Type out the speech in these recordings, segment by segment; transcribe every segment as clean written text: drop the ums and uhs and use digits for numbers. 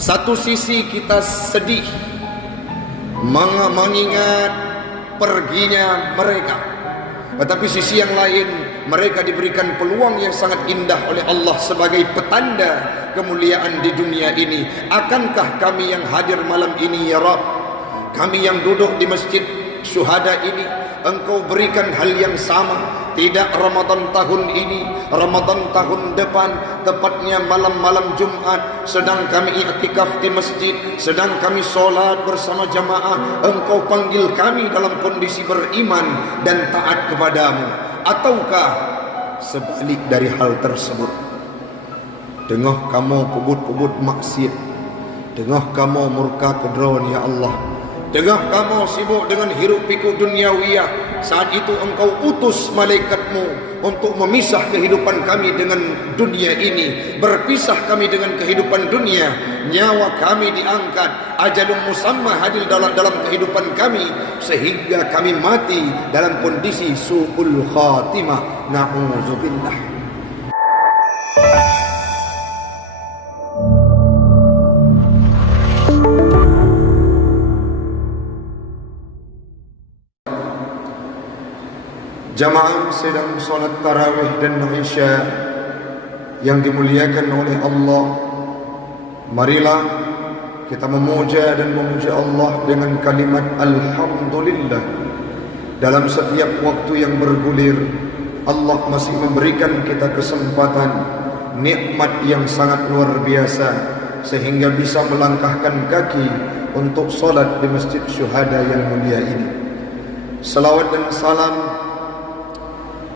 Satu sisi kita sedih mengingat perginya mereka, tetapi sisi yang lain mereka diberikan peluang yang sangat indah oleh Allah sebagai petanda kemuliaan di dunia ini. Akankah kami yang hadir malam ini ya Rabb, kami yang duduk di masjid syuhada ini, Engkau berikan hal yang sama? Tidak Ramadan tahun ini, Ramadan tahun depan, tepatnya malam-malam Jumat, sedang kami i'tikaf di masjid, sedang kami solat bersama jamaah, Engkau panggil kami dalam kondisi beriman dan taat kepadamu. Ataukah sebalik dari hal tersebut? Tengah kamu pubut-pubut maksiat, tengah kamu murka kedron ya Allah, tengah kamu sibuk dengan hiruk pikuk duniawiyah, saat itu Engkau utus malaikatmu untuk memisah kehidupan kami dengan dunia ini, berpisah kami dengan kehidupan dunia, nyawa kami diangkat, ajalun musamma hadir dalam kehidupan kami, sehingga kami mati dalam kondisi su'ul khatimah. Na'udzubillah. Jamaah sedang solat tarawih dan isya yang dimuliakan oleh Allah. Marilah kita memuja dan memuja Allah dengan kalimat Alhamdulillah. Dalam setiap waktu yang bergulir, Allah masih memberikan kita kesempatan, nikmat yang sangat luar biasa, sehingga bisa melangkahkan kaki untuk solat di masjid syuhada yang mulia ini. Salawat dan salam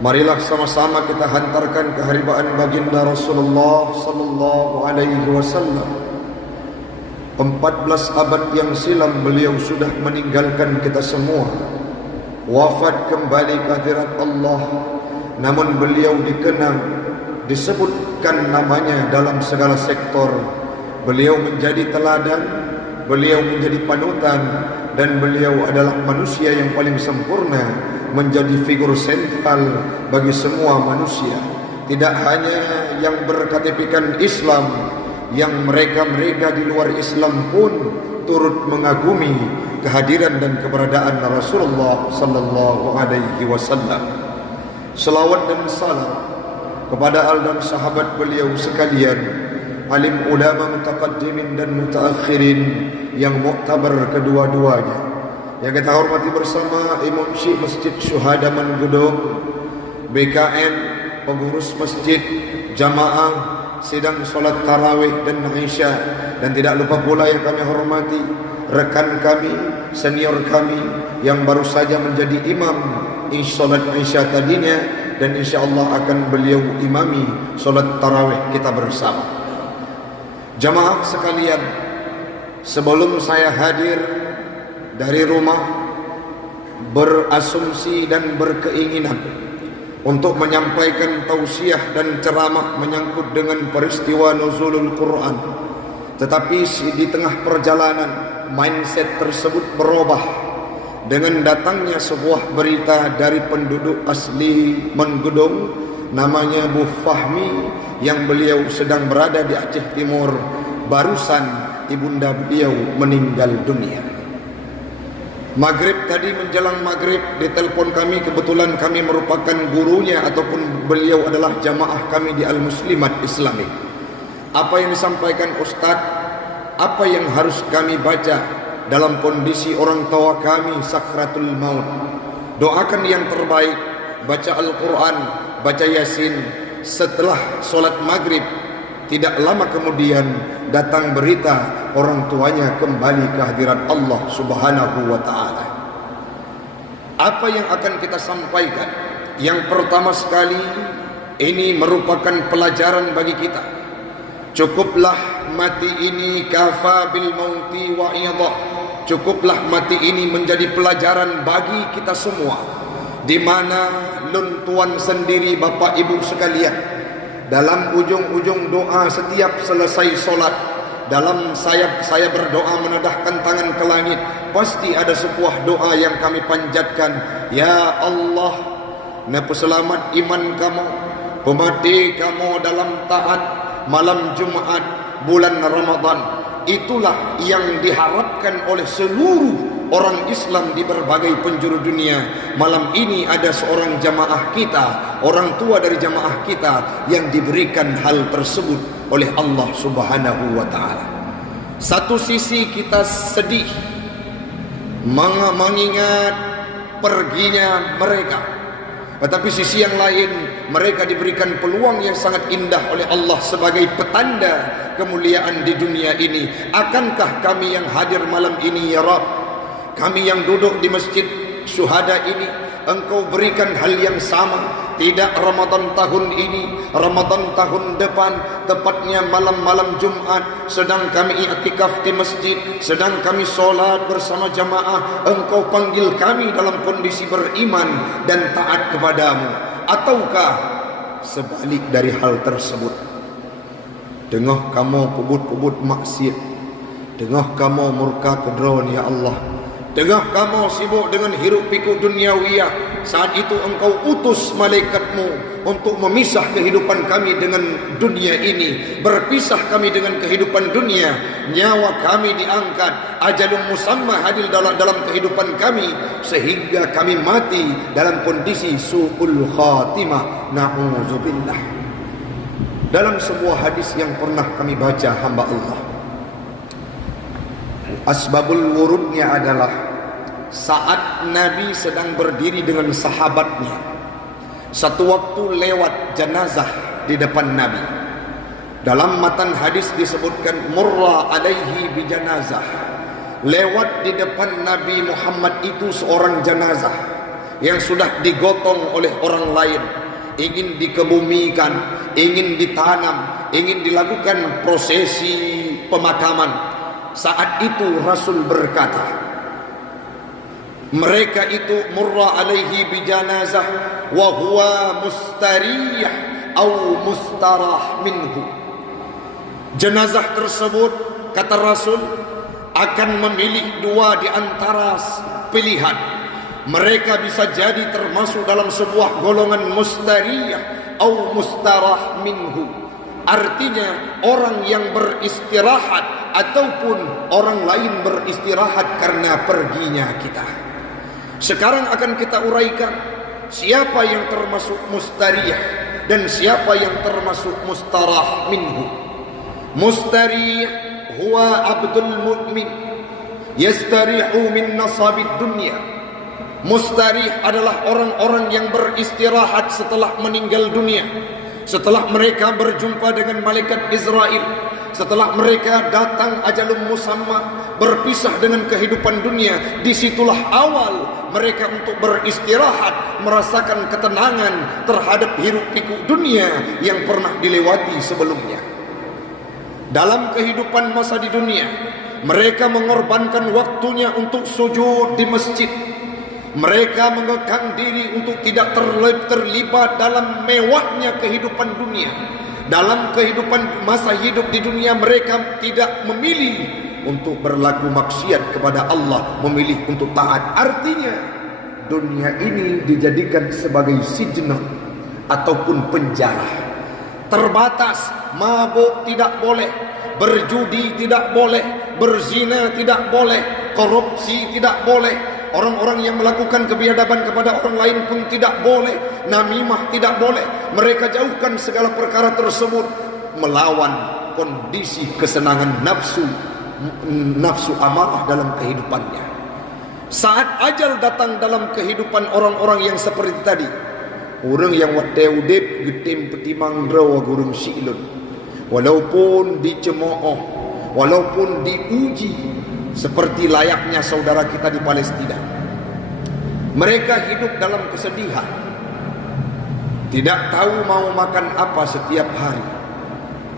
marilah sama-sama kita hantarkan keharibaan baginda Rasulullah sallallahu alaihi wasallam. 14 abad yang silam beliau sudah meninggalkan kita semua, wafat kembali ke hadirat Allah. Namun beliau dikenang, disebutkan namanya dalam segala sektor. Beliau menjadi teladan, beliau menjadi panutan, dan beliau adalah manusia yang paling sempurna, menjadi figur sentral bagi semua manusia. Tidak hanya yang berKTP-kan Islam, yang mereka-mereka di luar Islam pun turut mengagumi kehadiran dan keberadaan Rasulullah sallallahu alaihi wasallam. Selawat dan salam kepada al dan sahabat beliau sekalian, alim ulama mutaqaddimin dan mutaakhirin yang muktabar kedua-duanya, yang kita hormati bersama Imam Syekh Masjid Syuhada Manggudong, BKM, pengurus masjid, jamaah sedang solat tarawih dan isya, dan tidak lupa pula yang kami hormati rekan kami, senior kami yang baru saja menjadi imam solat isya tadinya, dan insyaAllah akan beliau imami solat tarawih kita bersama. Jamaah sekalian, sebelum saya hadir dari rumah, berasumsi dan berkeinginan untuk menyampaikan tausiah dan ceramah menyangkut dengan peristiwa nuzulul Quran, tetapi di tengah perjalanan mindset tersebut berubah dengan datangnya sebuah berita dari penduduk asli Manggudong, namanya Bu Fahmi, yang beliau sedang berada di Aceh Timur. Barusan ibunda beliau meninggal dunia. Maghrib tadi, menjelang maghrib, ditelepon kami, kebetulan kami merupakan gurunya ataupun beliau adalah jamaah kami di Al-Muslimat Islamik. Apa yang disampaikan Ustadz, apa yang harus kami baca dalam kondisi orang tua kami sakratul maut? Doakan yang terbaik, baca Al-Quran, baca Yasin. Setelah solat maghrib, tidak lama kemudian datang berita orang tuanya kembali ke hadirat Allah subhanahu wa ta'ala. Apa yang akan kita sampaikan? Yang pertama sekali, ini merupakan pelajaran bagi kita. Cukuplah mati ini kafa bil mauti wa iyadah. Cukuplah mati ini menjadi pelajaran bagi kita semua, di mana luntuan sendiri Bapak Ibu sekalian, dalam ujung-ujung doa setiap selesai solat, dalam saya berdoa menadahkan tangan ke langit, pasti ada sebuah doa yang kami panjatkan. Ya Allah, napa selamat iman kamu, pemati kamu dalam taat malam Jumat bulan Ramadan. itulah yang diharapkan oleh seluruh orang Islam di berbagai penjuru dunia. Malam ini ada seorang jamaah kita, orang tua dari jamaah kita yang diberikan hal tersebut oleh Allah Subhanahu wa taala. Satu sisi kita sedih mengingat perginya mereka, tetapi sisi yang lain mereka diberikan peluang yang sangat indah oleh Allah sebagai petanda kemuliaan di dunia ini. Akankah kami yang hadir malam ini ya Rabb, kami yang duduk di masjid syuhada ini, Engkau berikan hal yang sama? Tidak Ramadan tahun ini, Ramadan tahun depan, tepatnya malam-malam Jumat, sedang kami i'tikaf di masjid, sedang kami solat bersama jamaah, Engkau panggil kami dalam kondisi beriman dan taat kepadamu. Ataukah sebalik dari hal tersebut? Tengah kamu pubut-pubut maksiat, tengah kamu murka kedron ya Allah, tengah kamu sibuk dengan hiruk pikuk duniawiyah, saat itu Engkau utus malaikatmu untuk memisah kehidupan kami dengan dunia ini, berpisah kami dengan kehidupan dunia, nyawa kami diangkat, ajalun musamma hadir dalam kehidupan kami, sehingga kami mati dalam kondisi su'ul khatimah, na'udzubillah. Dalam sebuah hadis yang pernah kami baca hamba Allah, asbabul wurudnya adalah saat Nabi sedang berdiri dengan sahabatnya, satu waktu lewat jenazah di depan Nabi. Dalam matan hadis disebutkan murra alaihi bi janazah, lewat di depan Nabi Muhammad itu seorang jenazah yang sudah digotong oleh orang lain, ingin dikebumikan, ingin ditanam, ingin dilakukan prosesi pemakaman. Saat itu Rasul berkata, mereka itu murra alaihi bi janazah wa huwa mustarih au mustarah minhu. Jenazah tersebut, kata Rasul, akan memilih dua di antara pilihan. Mereka bisa jadi termasuk dalam sebuah golongan mustarih au mustarah minhu. Artinya orang yang beristirahat ataupun orang lain beristirahat karena perginya kita. Sekarang akan kita uraikan siapa yang termasuk mustarih dan siapa yang termasuk mustarah minhu. Mustarih huwa abdul mu'min yastarihu min nasabid dunya. Mustarih adalah orang-orang yang beristirahat setelah meninggal dunia, setelah mereka berjumpa dengan malaikat Israel, setelah mereka datang ajalum musamma, berpisah dengan kehidupan dunia. Disitulah awal mereka untuk beristirahat, merasakan ketenangan terhadap hiruk pikuk dunia yang pernah dilewati sebelumnya. Dalam kehidupan masa di dunia, mereka mengorbankan waktunya untuk sujud di masjid. Mereka mengekang diri untuk tidak terlibat dalam mewahnya kehidupan dunia. Dalam kehidupan masa hidup di dunia, mereka tidak memilih untuk berlaku maksiat kepada Allah, memilih untuk taat. Artinya dunia ini dijadikan sebagai sijna ataupun penjara. Terbatas, mabuk tidak boleh, berjudi tidak boleh, berzina tidak boleh, korupsi tidak boleh. Orang-orang yang melakukan kebiadaban kepada orang lain pun tidak boleh, namimah tidak boleh. Mereka jauhkan segala perkara tersebut, melawan kondisi kesenangan nafsu amarah dalam kehidupannya. Saat ajal datang dalam kehidupan orang-orang yang seperti tadi, orang yang wadewdep getim petimang drawa gurung silun, walaupun dicemooh, walaupun diuji, seperti layaknya saudara kita di Palestina. Mereka hidup dalam kesedihan, tidak tahu mau makan apa setiap hari.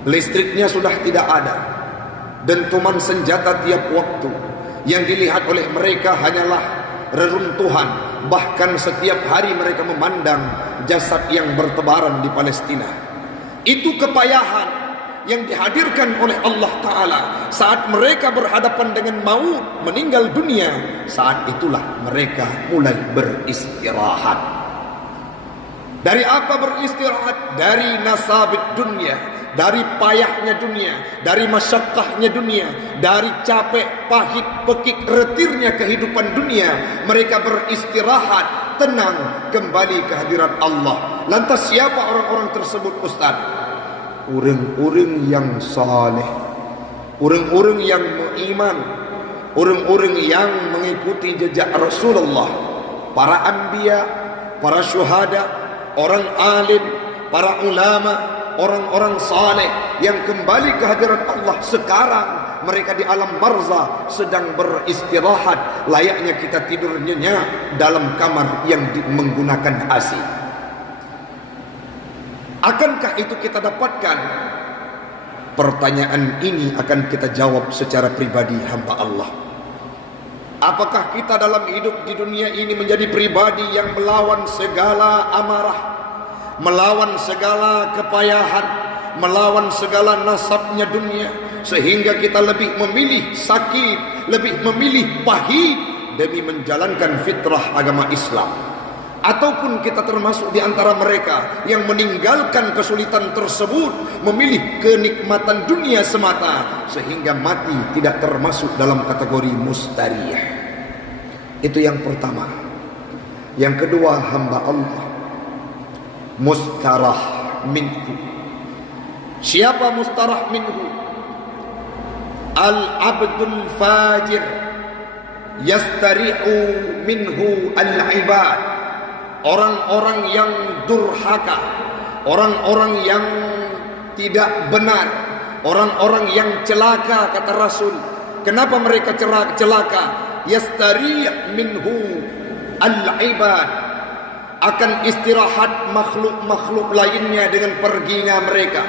Listriknya sudah tidak ada, dentuman senjata tiap waktu. Yang dilihat oleh mereka hanyalah reruntuhan. Bahkan setiap hari mereka memandang jasad yang bertebaran di Palestina. Itu kepayahan yang dihadirkan oleh Allah Ta'ala saat mereka berhadapan dengan maut, meninggal dunia. Saat itulah mereka mulai beristirahat. Dari apa beristirahat? Dari nasabid dunia, dari payahnya dunia, dari masyakkahnya dunia, dari capek, pahit, pekik, retirnya kehidupan dunia. Mereka beristirahat, tenang, kembali ke hadirat Allah. Lantas siapa orang-orang tersebut, Ustaz? Orang-orang yang saleh, orang-orang yang beriman, orang-orang yang mengikuti jejak Rasulullah, para anbiya, para syuhada, orang alim, para ulama, orang-orang saleh yang kembali ke hadirat Allah. Sekarang mereka di alam barzah sedang beristirahat, layaknya kita tidur nyenyak dalam kamar yang menggunakan AC. Akankah itu kita dapatkan? Pertanyaan ini akan kita jawab secara pribadi hamba Allah. Apakah kita dalam hidup di dunia ini menjadi pribadi yang melawan segala amarah, melawan segala kepayahan, melawan segala nasabnya dunia, sehingga kita lebih memilih sakit, lebih memilih pahit demi menjalankan fitrah agama Islam? Ataupun kita termasuk di antara mereka yang meninggalkan kesulitan tersebut, memilih kenikmatan dunia semata, sehingga mati tidak termasuk dalam kategori mustariyah. Itu yang pertama. Yang kedua, hamba Allah mustarah minhu. Siapa mustarah minhu? Al-abdul fajir yastari'u minhu al-ibad. Orang-orang yang durhaka, orang-orang yang tidak benar, orang-orang yang celaka, kata Rasul. Kenapa mereka celaka? Yastari' minhu al-ibad. Akan istirahat makhluk-makhluk lainnya dengan perginya mereka,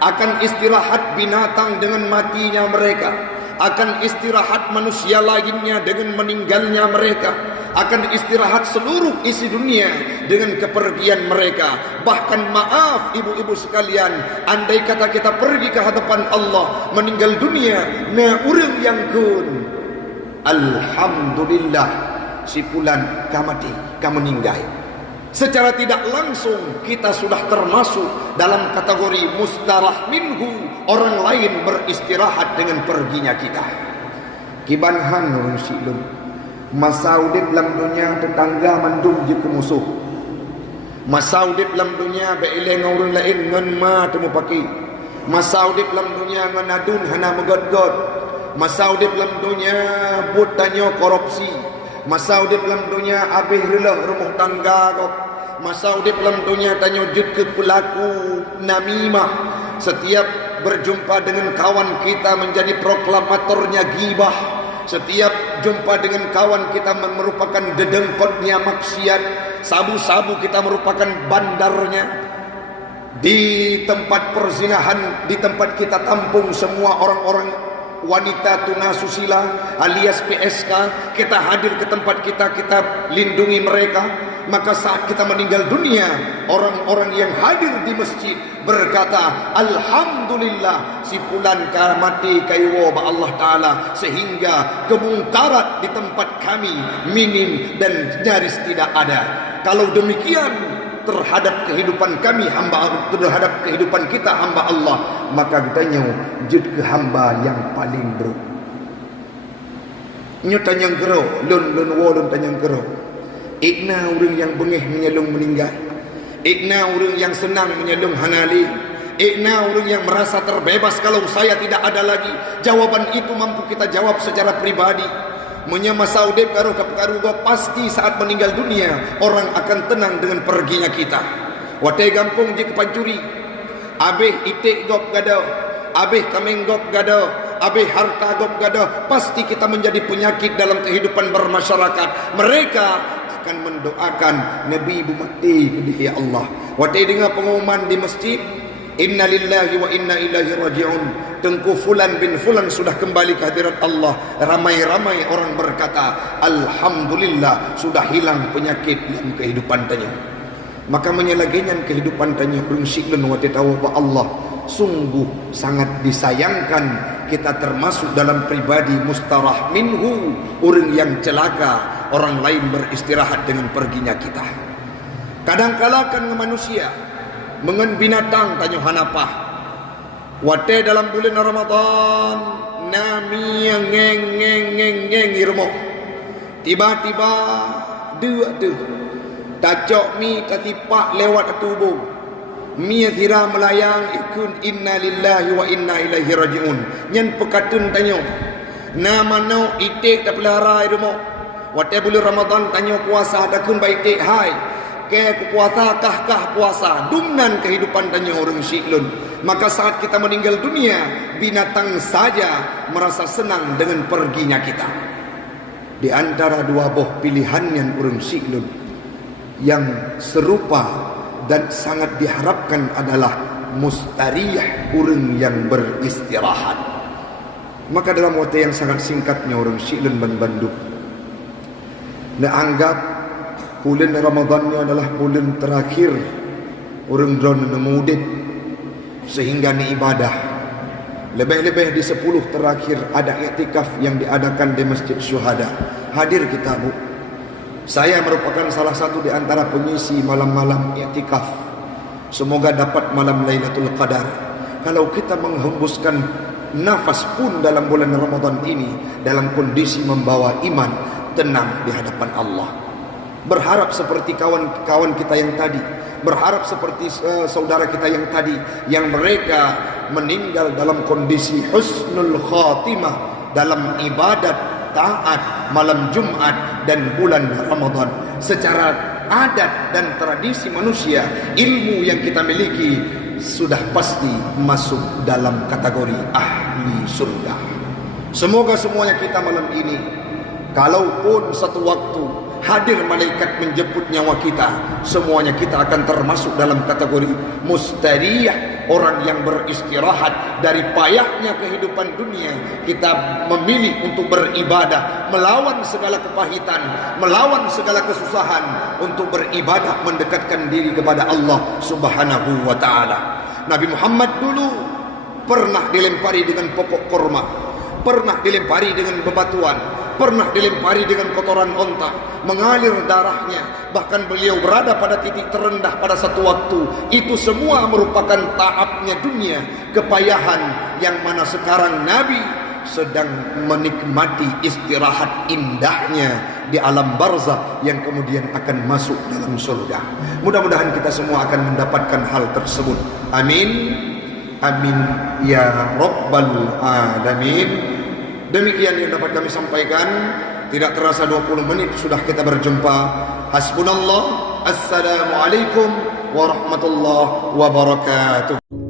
akan istirahat binatang dengan matinya mereka, akan istirahat manusia lainnya dengan meninggalnya mereka, akan istirahat seluruh isi dunia dengan kepergian mereka. Bahkan maaf ibu-ibu sekalian, andai kata kita pergi ke hadapan Allah, meninggal dunia, na urang yang kun, alhamdulillah, si fulan ka mati, ka meninggal. Secara tidak langsung kita sudah termasuk dalam kategori mustarah minhu. Orang lain beristirahat dengan perginya kita. Kibanhan orang silum masa udip dalam dunia tetangga mandum je ke musuh. Masa udip dalam dunia beileng orang lain ngan ma temu paki. Masa udip dalam dunia ngan adun hana megod-god. Masa udip dalam dunia but tanya korupsi. Masa udip dalam dunia habis relah rumah tangga kau. Masa udip dalam dunia tanya jut ke pelaku namimah. Setiap berjumpa dengan kawan kita menjadi proklamatornya gibah. Setiap jumpa dengan kawan kita merupakan dedengkotnya maksiat. Sabu-sabu kita merupakan bandarnya. Di tempat perzinahan, di tempat kita tampung semua orang-orang wanita tunasusila alias PSK, kita hadir ke tempat kita, kita lindungi mereka. Maka saat kita meninggal dunia, orang-orang yang hadir di masjid berkata, alhamdulillah si fulan ka mati kaiwo ba Allah Ta'ala, sehingga kemungkarat di tempat kami minim dan nyaris tidak ada. Kalau demikian terhadap kehidupan kami hamba Allah, terhadap kehidupan kita hamba Allah, maka kita jud ke hamba yang paling buruk. Nyu tanyang gero, lun wolun tanyang gero. Ikna orang yang bengih menyelung meninggal. Ikna orang yang senang menyelung hanali. Ikna orang yang merasa terbebas kalau saya tidak ada lagi. Jawaban itu mampu kita jawab secara pribadi. Menyama saudib karo kapkaru pasti saat meninggal dunia orang akan tenang dengan perginya kita. Watai gampung je kepancuri. Abih itik gop gado. Abih kameng gop gado. Abih harta gop gado. Pasti kita menjadi penyakit dalam kehidupan bermasyarakat. Mereka akan mendoakan Nabi ibu mati ke ya Allah. Watai dengar pengumuman di masjid, inna lillahi wa inna ilaihi raji'un. Tengku fulan bin fulan sudah kembali ke hadirat Allah. Ramai-ramai orang berkata, alhamdulillah sudah hilang penyakit dalam kehidupan tanya. Maka menyelaginya kehidupan tanya berungsiklan wa tahu wa Allah. Sungguh sangat disayangkan kita termasuk dalam pribadi mustarah minhu, orang yang celaka orang lain beristirahat dengan perginya kita. Kadang-kala kan manusia mengen binatang tanya hanapah. Wate dalam bulan Ramadan nami ngeng irmo. Tiba-tiba dua tu tacok mi katipak lewat tubuh. Mi thira melayang ikun inna lillahi wa inna ilaihi rajiun. Nyen pekatun tanyo. Nama no itik tak pelihara irmo. Wate bulan Ramadan tanyo puasa dakun baitik hai. Ke puasa kah puasa dumnan kehidupan tanya orang syiklun. Maka saat kita meninggal dunia, binatang saja merasa senang dengan perginya kita. Di antara dua buah pilihan yang orang syiklun yang serupa dan sangat diharapkan adalah mustariyah, orang yang beristirahat. Maka dalam waktu yang sangat singkatnya orang syiklun Bandung anggap bulan Ramadan ini adalah bulan terakhir orang drone memudit sehingga ni ibadah. Lebih-lebih di 10 terakhir ada iktikaf yang diadakan di Masjid Syuhada. Hadir kita Bu. Saya merupakan salah satu di antara pengisi malam-malam iktikaf. Semoga dapat malam Lailatul Qadar. Kalau kita menghembuskan nafas pun dalam bulan Ramadan ini dalam kondisi membawa iman, tenang di hadapan Allah. Berharap seperti kawan-kawan kita yang tadi, berharap seperti saudara kita yang tadi, yang mereka meninggal dalam kondisi husnul khatimah dalam ibadat taat malam Jumat dan bulan Ramadan. Secara adat dan tradisi manusia, ilmu yang kita miliki sudah pasti masuk dalam kategori ahli surga. Semoga semuanya kita malam ini, kalaupun satu waktu hadir malaikat menjemput nyawa kita, semuanya kita akan termasuk dalam kategori mustariyah, orang yang beristirahat dari payahnya kehidupan dunia. Kita memilih untuk beribadah, melawan segala kepahitan, melawan segala kesusahan, untuk beribadah mendekatkan diri kepada Allah Subhanahu wa ta'ala. Nabi Muhammad dulu pernah dilempari dengan pokok korma, pernah dilempari dengan bebatuan, pernah dilempari dengan kotoran onta, mengalir darahnya, bahkan beliau berada pada titik terendah pada satu waktu. Itu semua merupakan taabnya dunia, kepayahan yang mana sekarang Nabi sedang menikmati istirahat indahnya di alam barzah yang kemudian akan masuk dalam surga. Mudah-mudahan kita semua akan mendapatkan hal tersebut. Amin. Amin ya rabbal alamin. Demikian yang dapat kami sampaikan. Tidak terasa 20 menit sudah kita berjumpa. Hasbunallah. Assalamualaikum warahmatullahi wabarakatuh.